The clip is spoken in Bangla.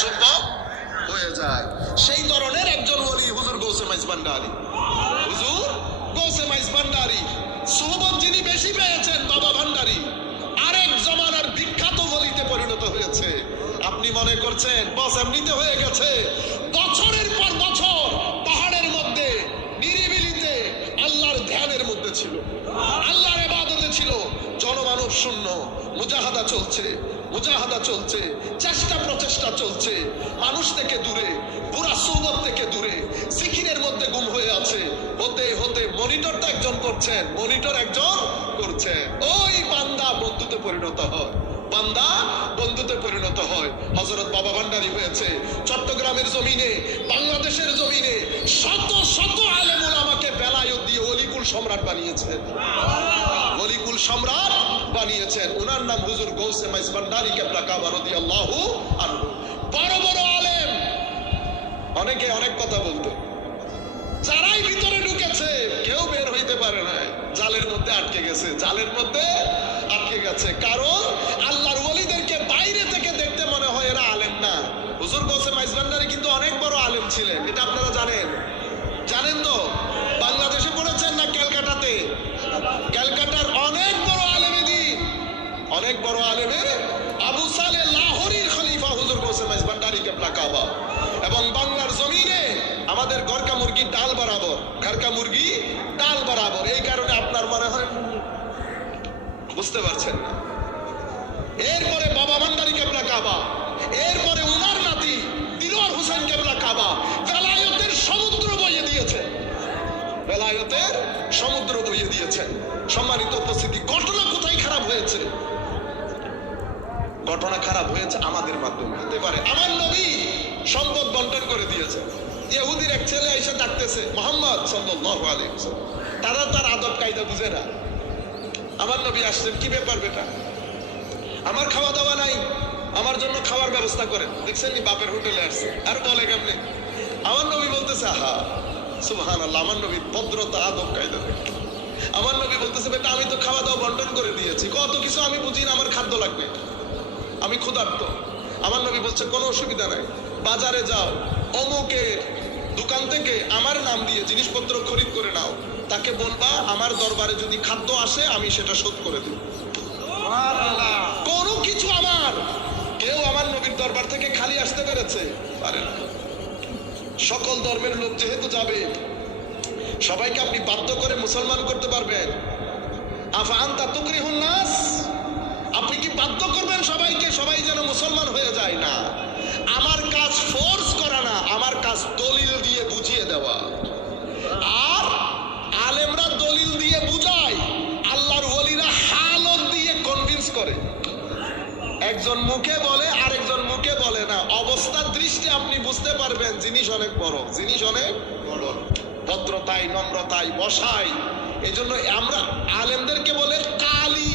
চুম্বক হয়ে যায়। সেই ধরনের একজন ওলি হুজুর গৌসে মাইজ ভান্ডারী। হুজুর গৌসে মাইজ ভান্ডারী সুহবত যিনি বেশি পেয়েছেন বাবা ভান্ডারী আরেক জমানার বিখ্যাত ওলিতে পরিণত হয়েছে। আপনি মনে করছেন বস এমনিতে হয়ে গেছে? বছরের পর বছর পাহাড়ের মধ্যে নিরিবিলিতে আল্লাহর ধ্যানের মধ্যে ছিল, আল্লাহর ইবাদতে ছিল, জনমানব শূন্য, মুজাহাদা চলছে, মুজাহাদা চলছে, চেষ্টা প্রচেষ্টা চলছে, মানুষ থেকে দূরে, পুরা সুহবত থেকে দূরে, জিকিরের মধ্যে গুম হয়ে আছে। হতে হতে মনিটরটা একজন করছেন, মনিটর একজন করছেন, ওই বান্দা বন্ধুতে পরিণত হয়, বান্দা বন্ধুতে পরিণত হয়। হযরত বাবা ভান্ডারী হয়েছে চট্টগ্রামের জমিনে, বাংলাদেশের জমিনে শত শত আলেম উলামাকে বেলায়েত দিয়ে অলিকুল সম্রাট বানিয়েছেন, অলিকুল সম্রাট বানিয়েছেন। ওনার নাম হুজুর গৌসে মাইজ ভান্ডারী কেবলা কাবা রাদিয়াল্লাহু আনহু। বড় বড় আলেম, অনেকে অনেক কথা বলতো, যারাই ভিতরে ঢুকেছে কেউ বের হইতে পারে না, জালের মধ্যে আটকে গেছে, জালের মধ্যে আটকে গেছে। কারণ আল্লাহর ওলিদেরকে বাইরে থেকে দেখতে মনে হয় এরা আলেম না। হুজুর গৌসে মাইজ ভান্ডারী কিন্তু অনেক বড় আলেম ছিলেন, এটা আপনারা জানেন, জানেন তো? বাংলাদেশে পড়েছেন না ক্যালকাটাতে? ক্যালকাটার অনেক বড় আলেমে দিন, অনেক বড় আলেমে আবু সালেহ লাহোরীর খলিফা হুজুর গৌসে মাইজ ভান্ডারী কেবলা কাবা। এবং বাংলার জমিনে আমাদের গরকা মুরগি ডাল বরাবর, গরকা মুরগি ডাল বরাবর। এই কারণে আপনার মনে হয় বুঝতে পারছেন না। এরপরে বাবা ভান্ডারী কেবলা কাবা, এরপরে উনার নাতি দিলওয়ার হোসেন কেবলা কাবা বেলায়েতের সমুদ্র বইয়ে দিয়েছেন, বেলায়েতের সমুদ্র বইয়ে দিয়েছেন। সম্মানিত উপস্থিতি, ঘটনা কোথায় খারাপ হয়েছে? ঘটনা খারাপ হয়েছে আমাদের মাধ্যমে। হতে পারে আমার নবী সম্পদ বন্টন করে দিয়েছে, ইহুদির এক ছেলে এসে ডাকতেছে মুহাম্মদ সাল্লাল্লাহু আলাইহি ওয়াসাল্লাম, তারা তার আদব কায়দা বুঝে না। আমার নবী আসছেন, কি ব্যাপার বেটা, আমার খাওয়া দাওয়া নাই, আমার জন্য খাওয়ার ব্যবস্থা করেন। দেখছেন নি বাপের হোটেলে আসছে, আর বলে কেমনে? আমার নবী বলতেছে আহা সুবহানাল্লাহ, আমার নবীর ভদ্রতা আদব কায়দা। আমার নবী বলতেছে বেটা আমি তো খাওয়া দাওয়া বন্টন করে দিয়েছি, কত কিছু আমি বুঝি না, আমার খাদ্য লাগবে, আমি ক্ষুধার্ত। আমার নবী বলছে কোনো অসুবিধা নাই, বাজারে যাও, অমুকের দোকান থেকে আমার নাম দিয়ে জিনিসপত্র খরিদ করে নাও, তাকে বলবা আমার দরবারে যদি খাদ্য আসে আমি সেটা শোধ করে দেব। কোনো কিছু আমার, কেউ আমার নবীর দরবার থেকে খালি আসতে পেরেছে? পারে না। সকল ধর্মের লোক যেহেতু যাবে, সবাইকে আপনি বাধ্য করে মুসলমান করতে পারবেন? আফা আনতা তুকরিহুন নাস, আপনি কি বাধ্য করবেন সবাইকে সবাই যেন মুসলমান হয়ে যায়? না, আমার কাজ ফোর্স করা না, আমার কাজ দলিল দিয়ে বুঝিয়ে দেওয়া। আর আলেমরা দলিল দিয়ে বুঝায়, আল্লাহর ওলিরা হালত দিয়ে কনভিন্স করে। একজন মুখে বলে আরেকজন মুখে বলে না, অবস্থার দৃষ্টি আপনি বুঝতে পারবেন জিনিস অনেক বড়, জিনিস অনেক বড়, ভদ্রতায় নম্রতায় বসাই। এই জন্য আমরা আলেমদেরকে বলে কালি।